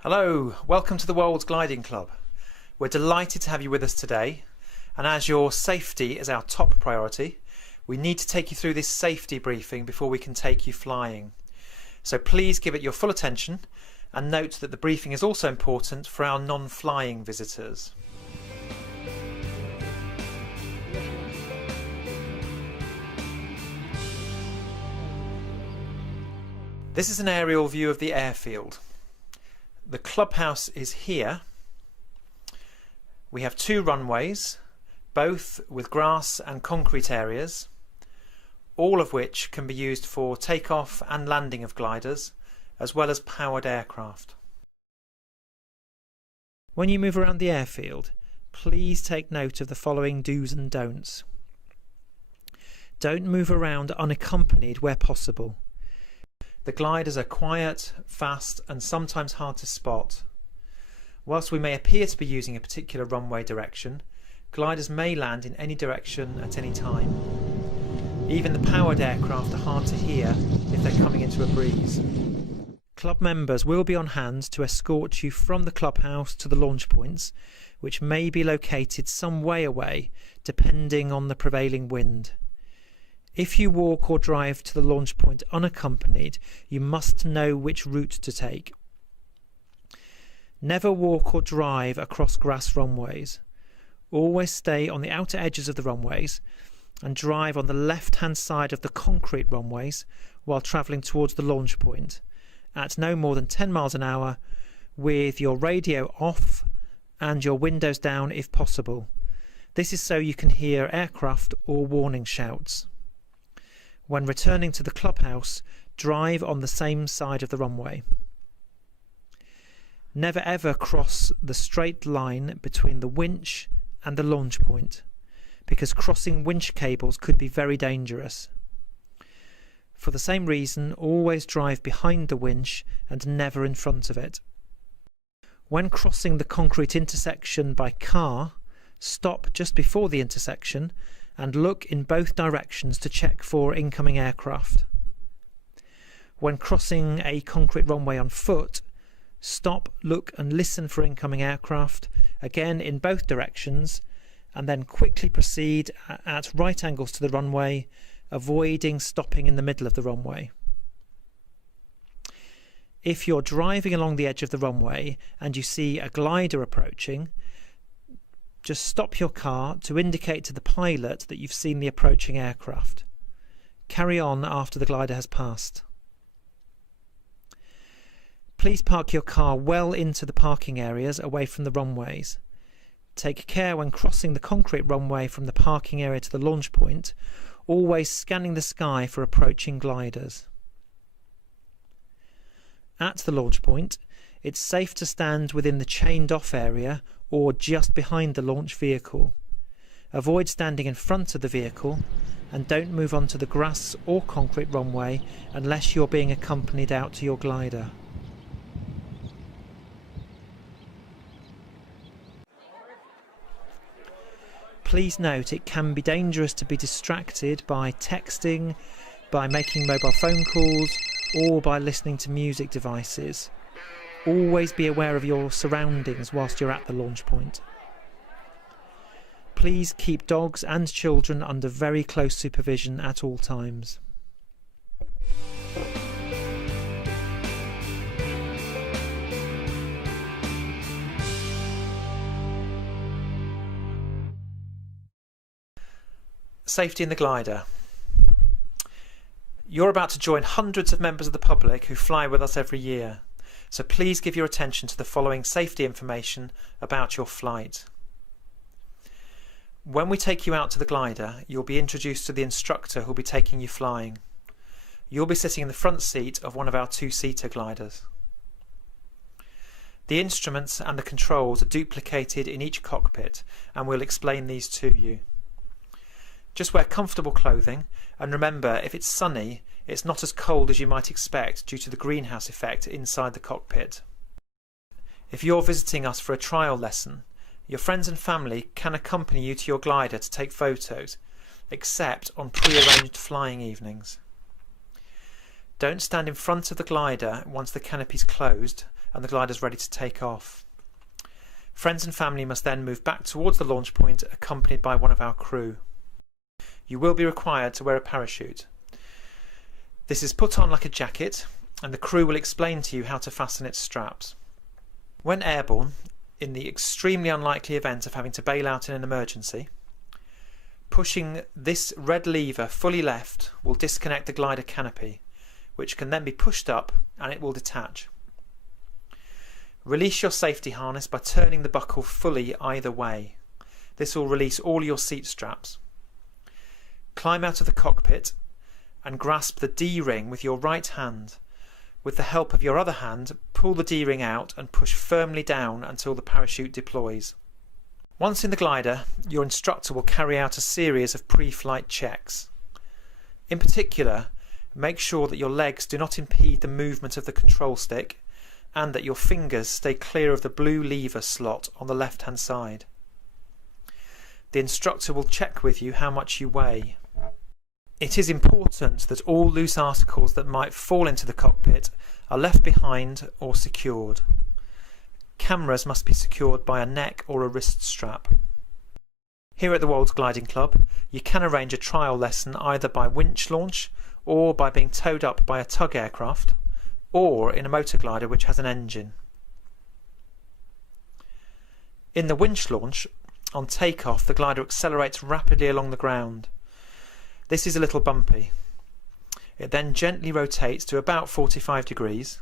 Hello, welcome to the Wolds Gliding Club. We're delighted to have you with us today, and as your safety is our top priority, we need to take you through this safety briefing before we can take you flying. So please give it your full attention and note that the briefing is also important for our non-flying visitors. This is an aerial view of the airfield. The clubhouse is here. We have two runways, both with grass and concrete areas, all of which can be used for takeoff and landing of gliders, as well as powered aircraft. When you move around the airfield, please take note of the following do's and don'ts. Don't move around unaccompanied where possible. The gliders are quiet, fast and sometimes hard to spot. Whilst we may appear to be using a particular runway direction, gliders may land in any direction at any time. Even the powered aircraft are hard to hear if they're coming into a breeze. Club members will be on hand to escort you from the clubhouse to the launch points, which may be located some way away depending on the prevailing wind. If you walk or drive to the launch point unaccompanied, you must know which route to take. Never walk or drive across grass runways. Always stay on the outer edges of the runways and drive on the left-hand side of the concrete runways while travelling towards the launch point at no more than 10 miles an hour with your radio off and your windows down if possible. This is so you can hear aircraft or warning shouts. When returning to the clubhouse, drive on the same side of the runway. Never ever cross the straight line between the winch and the launch point, because crossing winch cables could be very dangerous. For the same reason, always drive behind the winch and never in front of it. When crossing the concrete intersection by car, stop just before the intersection and look in both directions to check for incoming aircraft. When crossing a concrete runway on foot, stop, look and listen for incoming aircraft, again in both directions, and then quickly proceed at right angles to the runway, avoiding stopping in the middle of the runway. If you're driving along the edge of the runway and you see a glider approaching, just stop your car to indicate to the pilot that you've seen the approaching aircraft. Carry on after the glider has passed. Please park your car well into the parking areas away from the runways. Take care when crossing the concrete runway from the parking area to the launch point, always scanning the sky for approaching gliders. At the launch point, it's safe to stand within the chained off area or just behind the launch vehicle. Avoid standing in front of the vehicle and don't move onto the grass or concrete runway unless you're being accompanied out to your glider. Please note it can be dangerous to be distracted by texting, by making mobile phone calls or by listening to music devices. Always be aware of your surroundings whilst you're at the launch point. Please keep dogs and children under very close supervision at all times. Safety in the glider. You're about to join hundreds of members of the public who fly with us every year. So please give your attention to the following safety information about your flight. When we take you out to the glider, you'll be introduced to the instructor who'll be taking you flying. You'll be sitting in the front seat of one of our two-seater gliders. The instruments and the controls are duplicated in each cockpit, and we'll explain these to you. Just wear comfortable clothing, and remember, if it's sunny, it's not as cold as you might expect due to the greenhouse effect inside the cockpit. If you're visiting us for a trial lesson, your friends and family can accompany you to your glider to take photos, except on pre-arranged flying evenings. Don't stand in front of the glider once the canopy's closed, and the glider is ready to take off. Friends and family must then move back towards the launch point accompanied by one of our crew. You will be required to wear a parachute. This is put on like a jacket, and the crew will explain to you how to fasten its straps. When airborne, in the extremely unlikely event of having to bail out in an emergency, pushing this red lever fully left will disconnect the glider canopy, which can then be pushed up and it will detach. Release your safety harness by turning the buckle fully either way. This will release all your seat straps. Climb out of the cockpit and grasp the D-ring with your right hand. With the help of your other hand, pull the D-ring out and push firmly down until the parachute deploys. Once in the glider, your instructor will carry out a series of pre-flight checks. In particular, make sure that your legs do not impede the movement of the control stick and that your fingers stay clear of the blue lever slot on the left-hand side. The instructor will check with you how much you weigh. It is important that all loose articles that might fall into the cockpit are left behind or secured. Cameras must be secured by a neck or a wrist strap. Here at the Wolds Gliding Club, you can arrange a trial lesson either by winch launch or by being towed up by a tug aircraft, or in a motor glider which has an engine. In the winch launch, on takeoff the glider accelerates rapidly along the ground. This is a little bumpy. It then gently rotates to about 45 degrees.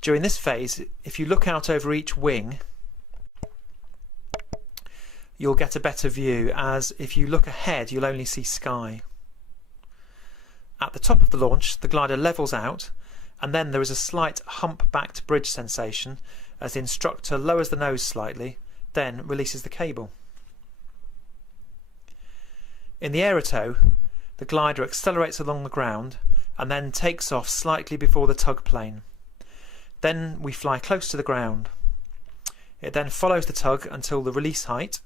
During this phase, if you look out over each wing, you'll get a better view, as if you look ahead you'll only see sky. At the top of the launch, the glider levels out, and then there is a slight hump-backed bridge sensation as the instructor lowers the nose slightly, then releases the cable. In the aerotow, the glider accelerates along the ground and then takes off slightly before the tug plane. Then we fly close to the ground. It then follows the tug until the release height,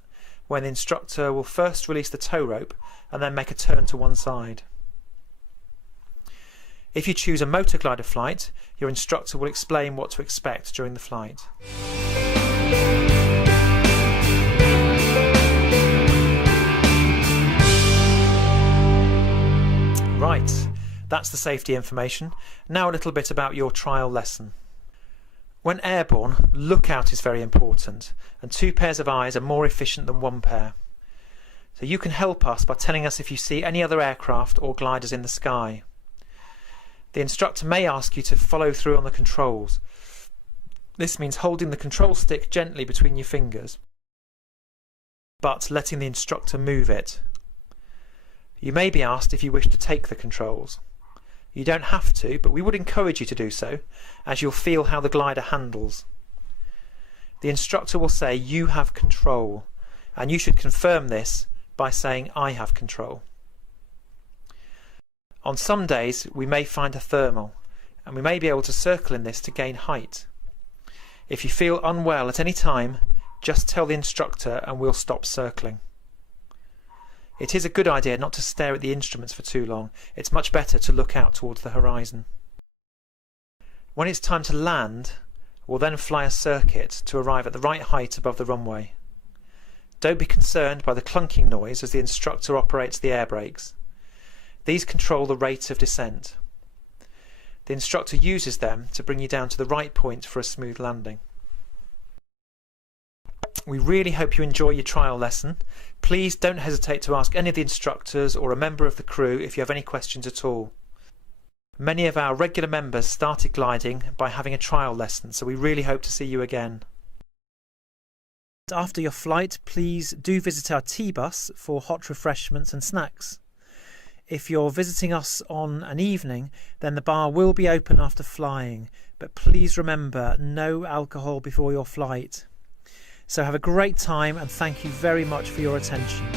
when the instructor will first release the tow rope and then make a turn to one side. If you choose a motor glider flight, your instructor will explain what to expect during the flight. Right, that's the safety information. Now a little bit about your trial lesson. When airborne, lookout is very important, and 2 pairs of eyes are more efficient than 1 pair. So you can help us by telling us if you see any other aircraft or gliders in the sky. The instructor may ask you to follow through on the controls. This means holding the control stick gently between your fingers, but letting the instructor move it. You may be asked if you wish to take the controls. You don't have to, but we would encourage you to do so, as you'll feel how the glider handles. The instructor will say you have control, and you should confirm this by saying I have control. On some days we may find a thermal, and we may be able to circle in this to gain height. If you feel unwell at any time, just tell the instructor and we'll stop circling. It is a good idea not to stare at the instruments for too long. It's much better to look out towards the horizon. When it's time to land, we'll then fly a circuit to arrive at the right height above the runway. Don't be concerned by the clunking noise as the instructor operates the air brakes. These control the rate of descent. The instructor uses them to bring you down to the right point for a smooth landing. We really hope you enjoy your trial lesson. Please don't hesitate to ask any of the instructors or a member of the crew if you have any questions at all. Many of our regular members started gliding by having a trial lesson, so we really hope to see you again. After your flight, please do visit our tea bus for hot refreshments and snacks. If you're visiting us on an evening, then the bar will be open after flying, but please remember, no alcohol before your flight. So have a great time and thank you very much for your attention.